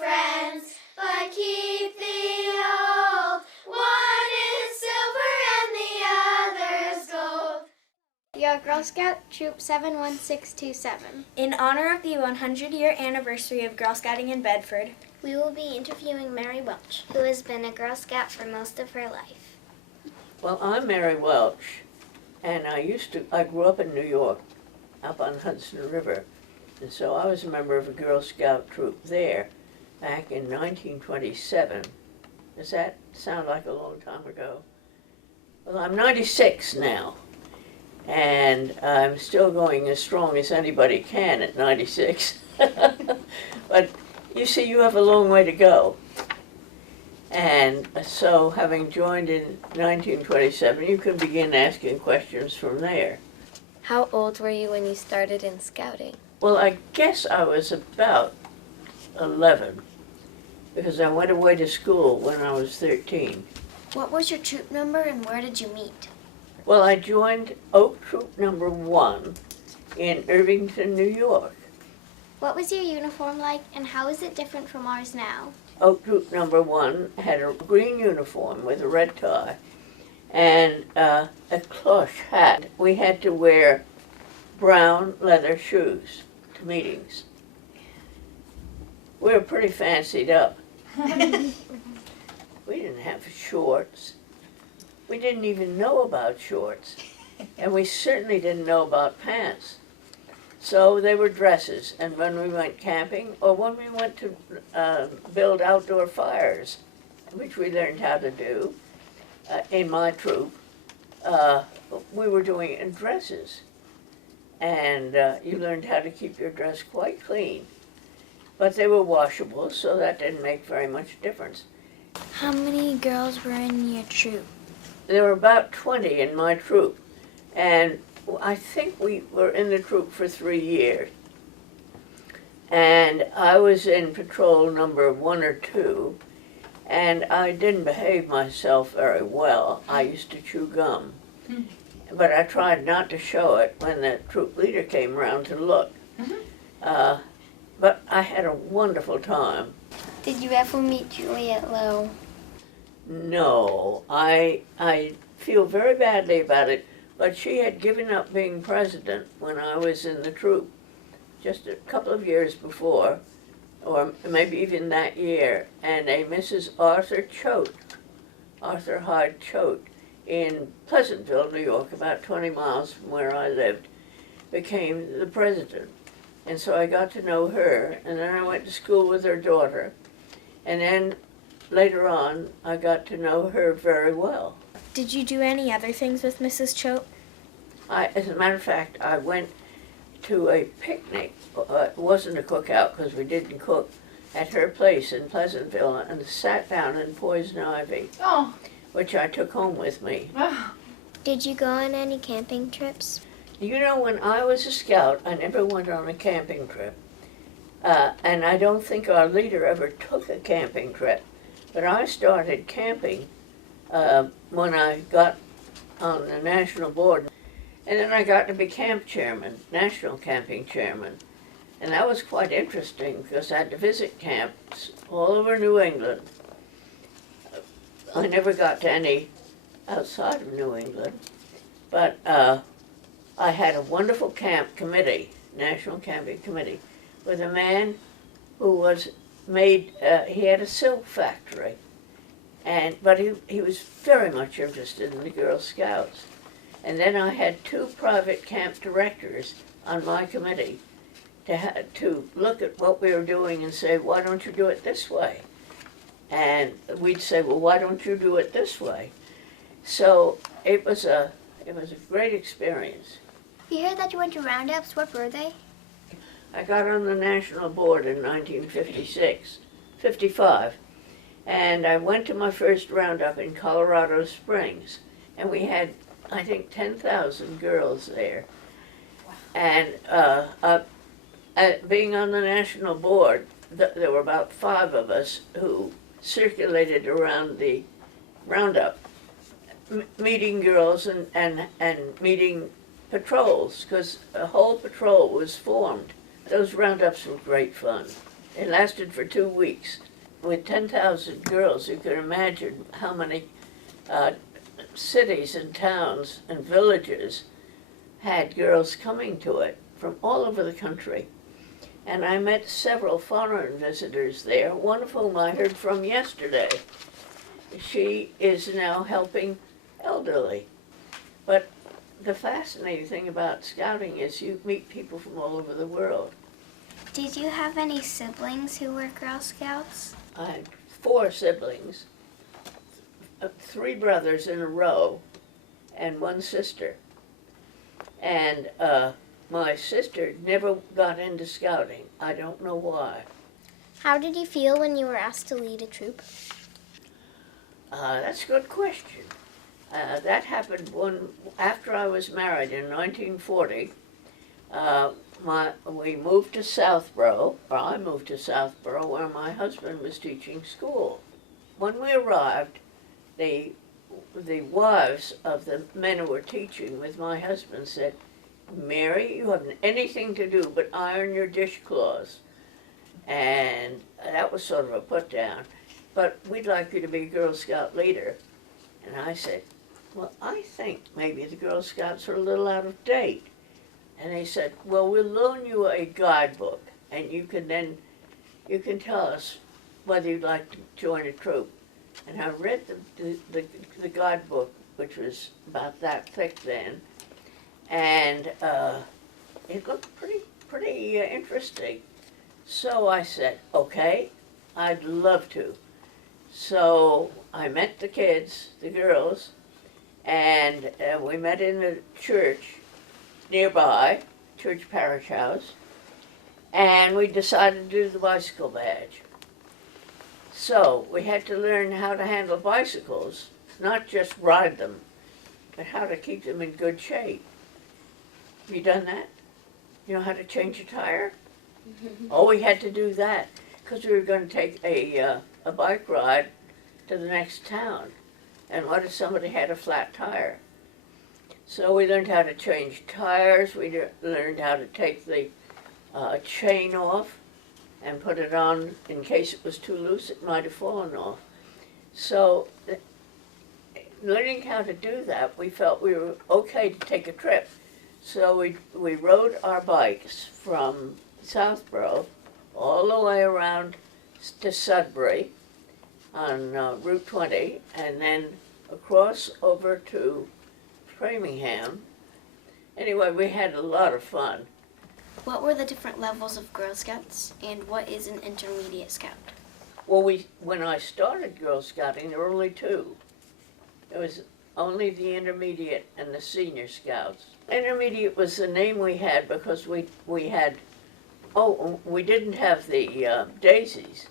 friends, but keep the old. One is silver and the other's gold. Your Girl Scout Troop 71627. In honor of the 100-year anniversary of Girl Scouting in Bedford, we will be interviewing Mary Welch, who has been a Girl Scout for most of her life. Well, I'm Mary Welch, and I grew up in New York, up on Hudson River, and so I was a member of a Girl Scout troop there back in 1927. Does that sound like a long time ago? Well, I'm 96 now, and I'm still going as strong as anybody can at 96. But you see, you have a long way to go. And so, having joined in 1927, you can begin asking questions from there. How old were you when you started in Scouting? Well, I guess I was about 11, because I went away to school when I was 13. What was your troop number and where did you meet? Well, I joined Oak Troop number 1 in Irvington, New York. What was your uniform like and how is it different from ours now? Oak Troop number 1 had a green uniform with a red tie and a cloche hat. We had to wear brown leather shoes to meetings. We were pretty fancied up. We didn't have shorts. We didn't even know about shorts. And we certainly didn't know about pants. So they were dresses, and when we went camping, or when we went to build outdoor fires, which we learned how to do in my troop, we were doing it in dresses. And you learned how to keep your dress quite clean. But they were washable, so that didn't make very much difference. How many girls were in your troop? There were about 20 in my troop, and I think we were in the troop for 3 years. And I was in patrol number 1 or 2, and I didn't behave myself very well. I used to chew gum, but I tried not to show it when the troop leader came around to look. But I had a wonderful time. Did you ever meet Juliet Lowe? No, I feel very badly about it. But she had given up being president when I was in the troop, just a couple of years before, or maybe even that year. And a Mrs. Arthur Hyde Choate, in Pleasantville, New York, about 20 miles from where I lived, became the president. And so I got to know her, and then I went to school with her daughter. And then later on, I got to know her very well. did you do any other things with Mrs. Choate? As a matter of fact, I went to a picnic. It wasn't a cookout because we didn't cook, at her place in Pleasantville, and sat down in poison ivy, which I took home with me. Did you go on any camping trips? You know, when I was a scout, I never went on a camping trip. And I don't think our leader ever took a camping trip. But I started camping when I got on the national board. And then I got to be camp chairman, national camping chairman. And that was quite interesting because I had to visit camps all over New England. I never got to any outside of New England. But I had a wonderful camp committee, national camping committee, with a man who was he had a silk factory. But he was very much interested in the Girl Scouts. And then I had 2 private camp directors on my committee to look at what we were doing and say, why don't you do it this way? And we'd say, well, why don't you do it this way? So it was a great experience. We heard that you went to roundups. What were they? I got on the national board in 1955, and I went to my first roundup in Colorado Springs, and we had, I think, 10,000 girls there. And being on the national board, there were about 5 of us who circulated around the roundup, meeting girls and meeting patrols, because a whole patrol was formed. Those roundups were great fun. It lasted for 2 weeks. With 10,000 girls, you can imagine how many cities and towns and villages had girls coming to it from all over the country. And I met several foreign visitors there, one of whom I heard from yesterday. She is now helping elderly. But the fascinating thing about scouting is you meet people from all over the world. Did you have any siblings who were Girl Scouts? I had 4 siblings, 3 brothers in a row, and 1 sister. And my sister never got into scouting. I don't know why. How did you feel when you were asked to lead a troop? That's a good question. That happened after I was married in 1940. We moved to Southborough, or I moved to Southborough, where my husband was teaching school. When we arrived, the wives of the men who were teaching with my husband said, "Mary, you haven't anything to do but iron your dishcloths." And that was sort of a put down. "But we'd like you to be Girl Scout leader." And I said, "Well, I think maybe the Girl Scouts are a little out of date." And they said, "Well, we'll loan you a guidebook, and you can tell us whether you'd like to join a troop." And I read the guidebook, which was about that thick then, and it looked pretty interesting. So I said, "Okay, I'd love to." So I met the kids, the girls, and we met in the church nearby, church parish house, and we decided to do the bicycle badge. So we had to learn how to handle bicycles, not just ride them, but how to keep them in good shape. Have you done that? You know how to change a tire? Oh, we had to do that because we were going to take a bike ride to the next town. And what if somebody had a flat tire? So we learned how to change tires. We learned how to take the chain off and put it on in case it was too loose, it might have fallen off. So learning how to do that, we felt we were okay to take a trip. So we rode our bikes from Southborough all the way around to Sudbury on Route 20, and then across over to Framingham. Anyway, we had a lot of fun. What were the different levels of Girl Scouts, and what is an intermediate scout? Well, when I started Girl Scouting, there were only 2. There was only the intermediate and the senior scouts. Intermediate was the name we had because we didn't have the daisies.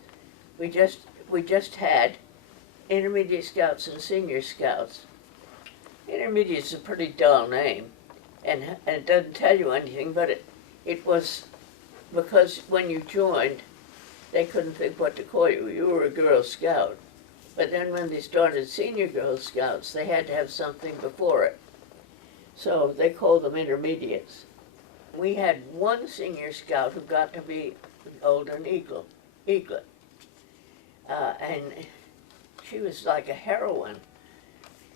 We just had intermediate scouts and senior scouts. Intermediate's a pretty dull name, and it doesn't tell you anything, but it was because when you joined, they couldn't think what to call you. You were a Girl Scout. But then when they started Senior Girl Scouts, they had to have something before it. So they called them intermediates. We had one Senior Scout who got to be older than Eaglet. And she was like a heroine.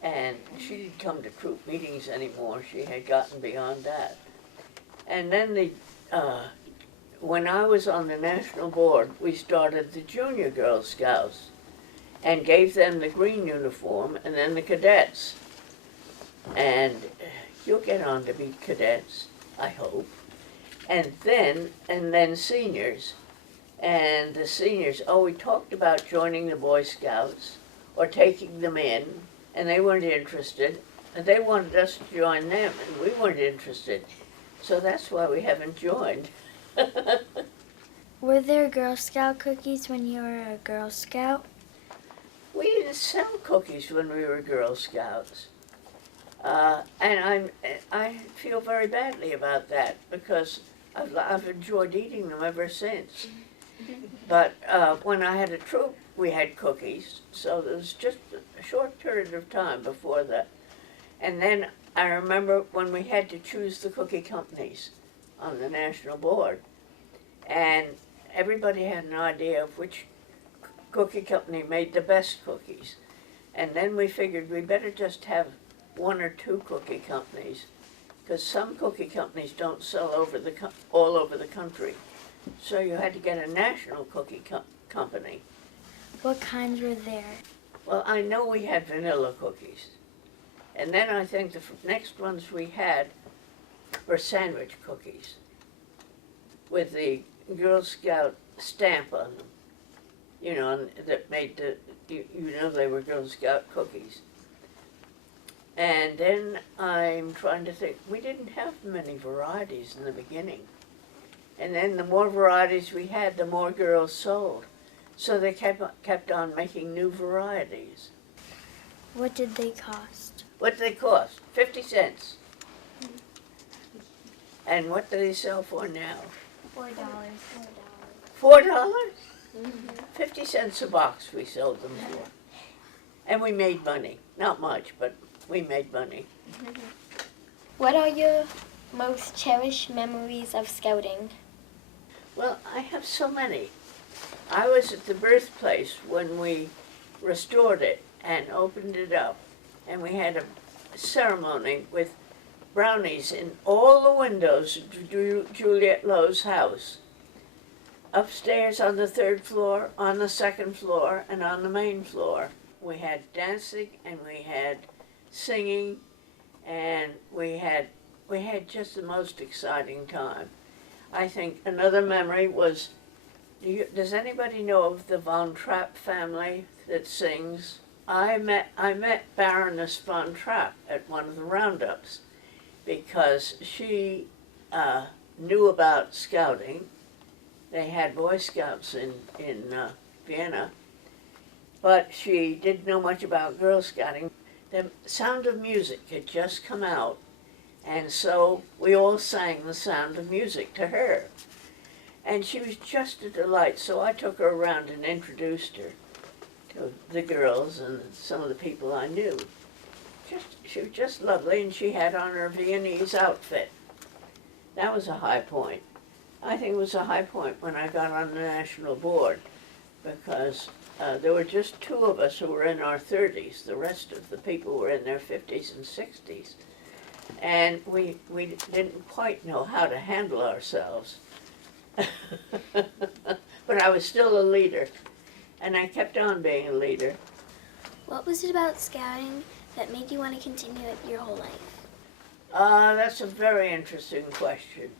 And she didn't come to troop meetings anymore. She had gotten beyond that. And then when I was on the national board, we started the Junior Girl Scouts and gave them the green uniform and then the cadets. And you'll get on to be cadets, I hope. And then seniors. And the seniors, we talked about joining the Boy Scouts or taking them in, and they weren't interested. And they wanted us to join them, and we weren't interested. So that's why we haven't joined. Were there Girl Scout cookies when you were a Girl Scout? We didn't sell cookies when we were Girl Scouts. And I feel very badly about that because I've enjoyed eating them ever since. But when I had a troop, we had cookies, so there was just a short period of time before that. And then I remember when we had to choose the cookie companies on the national board. And everybody had an idea of which cookie company made the best cookies. And then we figured we better just have one or two cookie companies, because some cookie companies don't sell all over the country. So you had to get a national cookie company. What kinds were there? Well, I know we had vanilla cookies. And then I think the next ones we had were sandwich cookies with the Girl Scout stamp on them. You know, that made you know they were Girl Scout cookies. And then I'm trying to think, we didn't have many varieties in the beginning. And then the more varieties we had, the more girls sold. So they kept on making new varieties. What did they cost? What did they cost? 50 cents. And what do they sell for now? $4. $4? 50 cents a box we sold them for. And we made money. Not much, but we made money. What are your most cherished memories of scouting? Well, I have so many. I was at the birthplace when we restored it and opened it up. And we had a ceremony with brownies in all the windows of Juliet Lowe's house. Upstairs on the 3rd floor, on the 2nd floor, and on the main floor. We had dancing and we had singing, and we had just the most exciting time. I think another memory was, does anybody know of the Von Trapp family that sings? I met Baroness Von Trapp at one of the roundups because she knew about scouting. They had Boy Scouts in Vienna, but she didn't know much about Girl Scouting. The Sound of Music had just come out, and so we all sang the Sound of Music to her. And she was just a delight, so I took her around and introduced her to the girls and some of the people I knew. She was just lovely, and she had on her Viennese outfit. That was a high point. I think it was a high point when I got on the national board, because there were just 2 of us who were in our 30s. The rest of the people were in their 50s and 60s. And we didn't quite know how to handle ourselves. But I was still a leader, and I kept on being a leader. What was it about scouting that made you want to continue it your whole life? That's a very interesting question.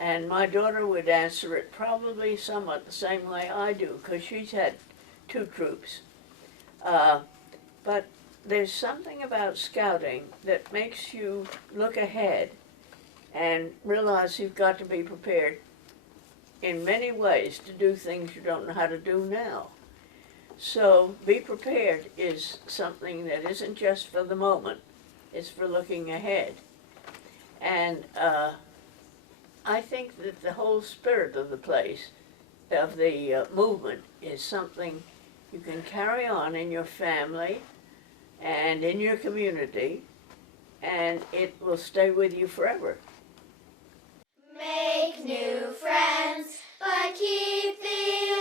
And my daughter would answer it probably somewhat the same way I do, because she's had 2 troops. But there's something about scouting that makes you look ahead and realize you've got to be prepared in many ways to do things you don't know how to do now. So be prepared is something that isn't just for the moment, it's for looking ahead. And I think that the whole spirit of the place, of the movement, is something you can carry on in your family and in your community, and it will stay with you forever. Make new friends, but keep the